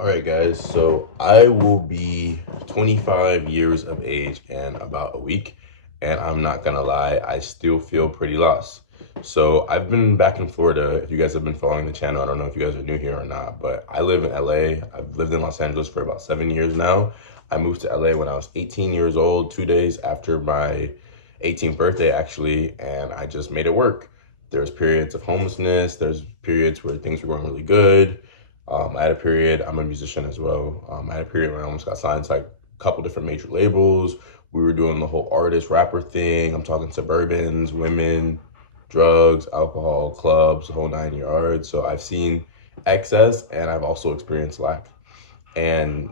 All right, guys. So I will be 25 years of age in about a week, and I'm not gonna lie, I still feel pretty lost. So I've been back in Florida. If you guys have been following the channel, I don't know if you guys are new here or not, but I live in LA. I've lived in Los Angeles for about 7 years now. I moved to LA when I was 18 years old, 2 days after my 18th birthday, actually, and I just made it work. There's periods of homelessness. There's periods where things were going really good. I had a period, I'm a musician as well. I had a period where I almost got signed to like a couple different major labels. We were doing the whole artist rapper thing. I'm talking suburbans, women, drugs, alcohol, clubs, the whole 9 yards. So I've seen excess and I've also experienced lack. And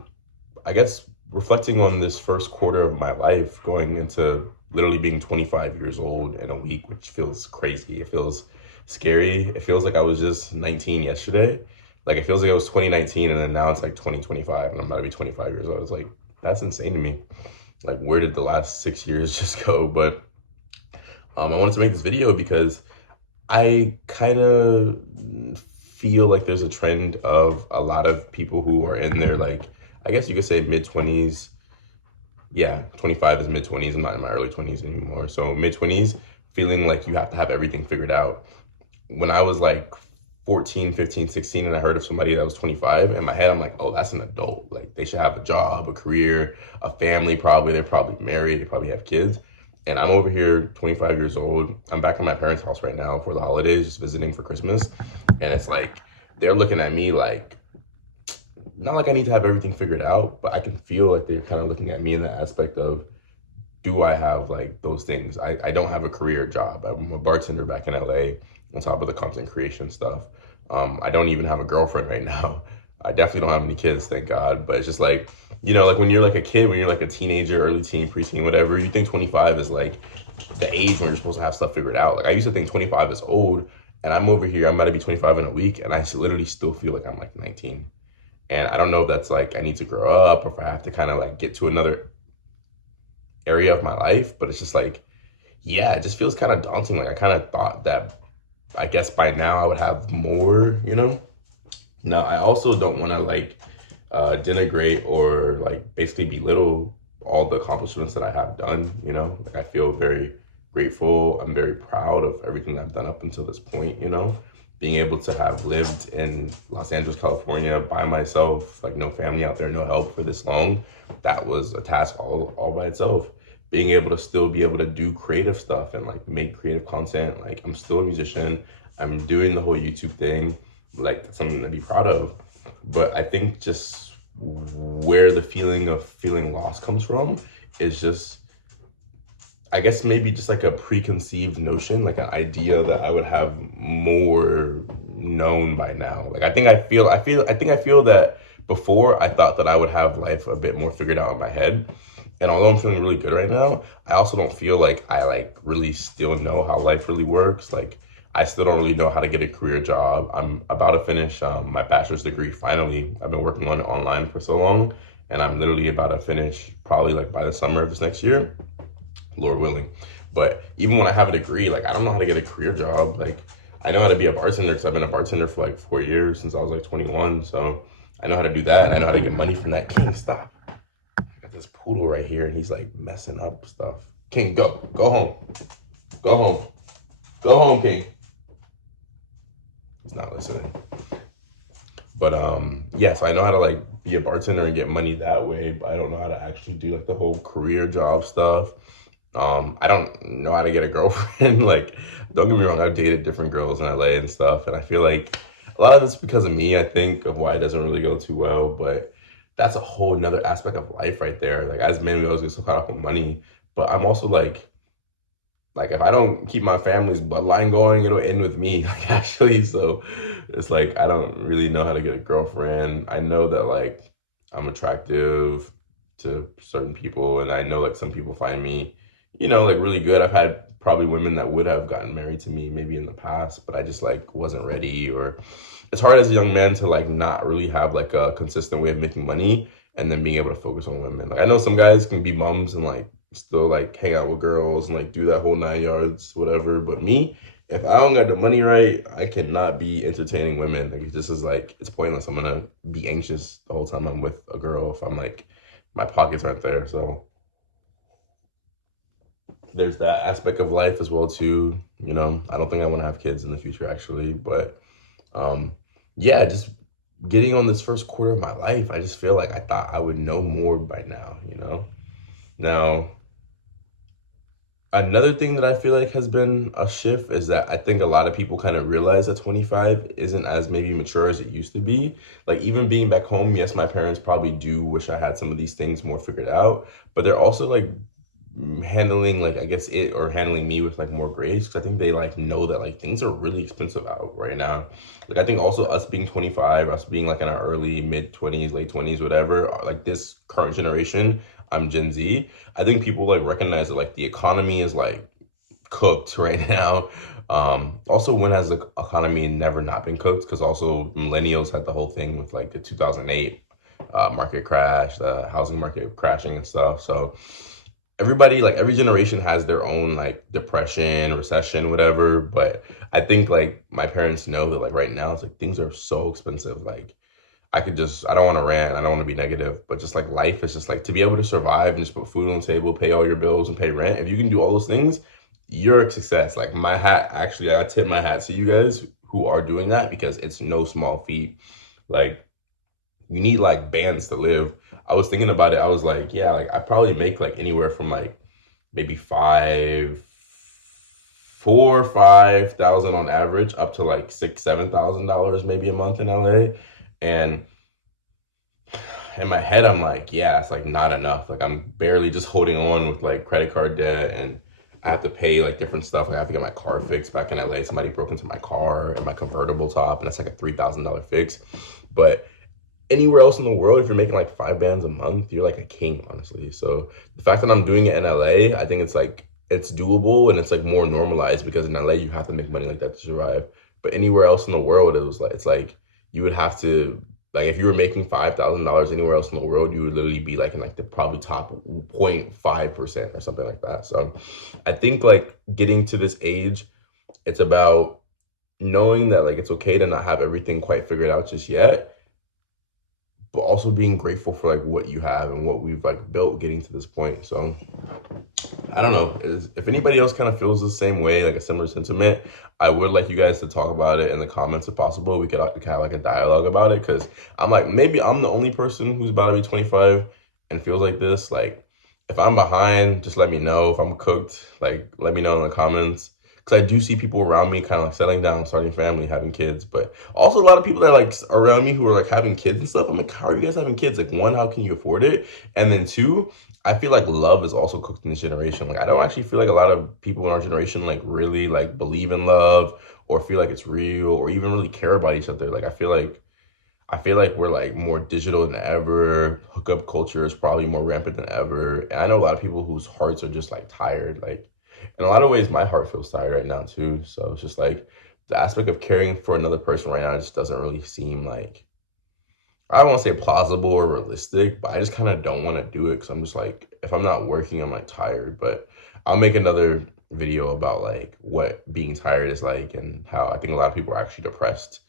I guess reflecting on this first quarter of my life, going into literally being 25 years old in a week, which feels crazy. It feels scary. It feels like I was just 19 yesterday. Like it feels like it was 2019 and then now it's like 2025 and I'm about to be 25 years old. It's like, that's insane to me. Like, where did the last 6 years just go? But I wanted to make this video because I kind of feel like there's a trend of a lot of people who are in their, like, I guess you could say mid 20s. Yeah, 25 is mid 20s. I'm not in my early 20s anymore. So mid 20s, feeling like you have to have everything figured out. When I was like 14, 15, 16, and I heard of somebody that was 25, in my head, I'm like, oh, that's an adult. Like, they should have a job, a career, a family, probably. They're probably married. They probably have kids. And I'm over here, 25 years old. I'm back at my parents' house right now for the holidays, just visiting for Christmas. And it's like, they're looking at me like, not like I need to have everything figured out, but I can feel like they're kind of looking at me in the aspect of, do I have like those things? I don't have a career job. I'm a bartender back in LA on top of the content creation stuff. I don't even have a girlfriend right now. I definitely don't have any kids, thank God. But it's just like, like when you're like a kid, when you're like a teenager, early teen, preteen, whatever, you think 25 is like the age when you're supposed to have stuff figured out. Like I used to think 25 is old, and I'm over here, I'm about to be 25 in a week, and I literally still feel like I'm like 19. And I don't know if that's like I need to grow up or if I have to kind of like get to another area of my life, but it's just like, yeah, it just feels kind of daunting. Like I kind of thought that I guess by now I would have more. Now I also don't want to like denigrate or like basically belittle all the accomplishments that I have done. Like I feel very grateful. I'm very proud of everything I've done up until this point. Being able to have lived in Los Angeles, California by myself, like no family out there, no help for this long, that was a task all by itself. Being able to still be able to do creative stuff and like make creative content. Like I'm still a musician. I'm doing the whole YouTube thing. Like that's something to be proud of. But I think just where the feeling of feeling lost comes from is just, I guess maybe just like a preconceived notion, like an idea that I would have more known by now. Like I think I feel that before I thought that I would have life a bit more figured out in my head. And although I'm feeling really good right now, I also don't feel like I like really still know how life really works. Like I still don't really know how to get a career job. I'm about to finish my bachelor's degree finally. I've been working on it online for so long, and I'm literally about to finish probably like by the summer of this next year. Lord willing. But even when I have a degree, like I don't know how to get a career job. Like I know how to be a bartender because I've been a bartender for like 4 years since I was like 21. So I know how to do that, and I know how to get money from that. King, stop. I got this poodle right here, and he's like messing up stuff. King, go home, go home, go home, King. He's not listening. But yeah, so I know how to like be a bartender and get money that way, but I don't know how to actually do like the whole career job stuff. I don't know how to get a girlfriend. Like, don't get me wrong, I've dated different girls in LA and stuff, and I feel like a lot of it's because of me, I think, of why it doesn't really go too well. But that's a whole nother aspect of life right there. Like as men, we always get so caught up on money. But I'm also like if I don't keep my family's bloodline going, it'll end with me, like actually. So it's like I don't really know how to get a girlfriend. I know that like I'm attractive to certain people, and I know like some people find me, like really good. I've had probably women that would have gotten married to me maybe in the past, but I just like wasn't ready. Or it's hard as a young man to like not really have like a consistent way of making money and then being able to focus on women. Like I know some guys can be mums and like still like hang out with girls and like do that whole 9 yards, whatever. But me, if I don't got the money right, I cannot be entertaining women. Like, it just is like, it's pointless. I'm gonna be anxious the whole time I'm with a girl if I'm like, my pockets aren't there. So there's that aspect of life as well too. You know, I don't think I want to have kids in the future actually, but um, yeah, just getting on this first quarter of my life, I just feel like I thought I would know more by now. You know, now another thing that I feel like has been a shift is that I think a lot of people kind of realize that 25 isn't as maybe mature as it used to be. Like even being back home, yes, my parents probably do wish I had some of these things more figured out, but they're also like handling like I guess it or handling me with like more grace because I think they like know that like things are really expensive out right now. Like I think also us being 25, us being like in our early mid 20s, late 20s, whatever, like this current generation, I'm Gen Z. I think people like recognize that like the economy is like cooked right now. Also, when has the economy never not been cooked? Because also millennials had the whole thing with like the 2008 market crash, the housing market crashing and stuff. So everybody, like every generation has their own like depression, recession, whatever. But I think like my parents know that like right now it's like things are so expensive. Like I don't want to rant, I don't want to be negative, but just like life is just like to be able to survive and just put food on the table, pay all your bills and pay rent. If you can do all those things, you're a success. Like my hat, actually, I tip my hat to you guys who are doing that because it's no small feat. Like you need like bands to live. I was thinking about it. I was like, yeah, like I probably make like anywhere from like maybe 5,000 on average up to like $6,000, $7,000 maybe a month in LA. And in my head, I'm like, yeah, it's like not enough. Like I'm barely just holding on with like credit card debt and I have to pay like different stuff. Like I have to get my car fixed back in LA. Somebody broke into my car and my convertible top, and that's like a $3,000 fix. But anywhere else in the world, if you're making like 5 bands a month, you're like a king, honestly. So the fact that I'm doing it in LA, I think it's like it's doable and it's like more normalized because in LA you have to make money like that to survive. But anywhere else in the world, it was like it's like you would have to like if you were making $5,000 anywhere else in the world, you would literally be like in like the probably top 0.5% or something like that. So I think like getting to this age, it's about knowing that like it's okay to not have everything quite figured out just yet, but also being grateful for like what you have and what we've like built getting to this point. So I don't know if anybody else kind of feels the same way, like a similar sentiment. I would like you guys to talk about it in the comments if possible. We could have like a dialogue about it because I'm like maybe I'm the only person who's about to be 25 and feels like this. Like if I'm behind, just let me know. If I'm cooked, like let me know in the comments. Because I do see people around me kind of like settling down, starting family, having kids, but also a lot of people that are like around me who are like having kids and stuff. I'm like, how are you guys having kids? Like, one, how can you afford it? And then two, I feel like love is also cooked in this generation. Like, I don't actually feel like a lot of people in our generation like really like believe in love or feel like it's real or even really care about each other. Like, I feel like we're like more digital than ever. Hookup culture is probably more rampant than ever. And I know a lot of people whose hearts are just like tired. Like in a lot of ways, my heart feels tired right now too. So it's just like the aspect of caring for another person right now just doesn't really seem like I don't want to say plausible or realistic, but I just kind of don't want to do it because I'm just like if I'm not working, I'm like tired. But I'll make another video about like what being tired is like and how I think a lot of people are actually depressed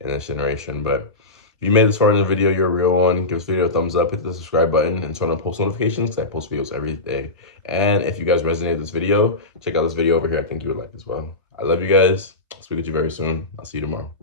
in this generation. But if you made this far in the video, you're a real one. Give this video a thumbs up, hit the subscribe button, and turn on post notifications because I post videos every day. And if you guys resonate with this video, check out this video over here. I think you would like as well. I love you guys. I'll speak with you very soon. I'll see you tomorrow.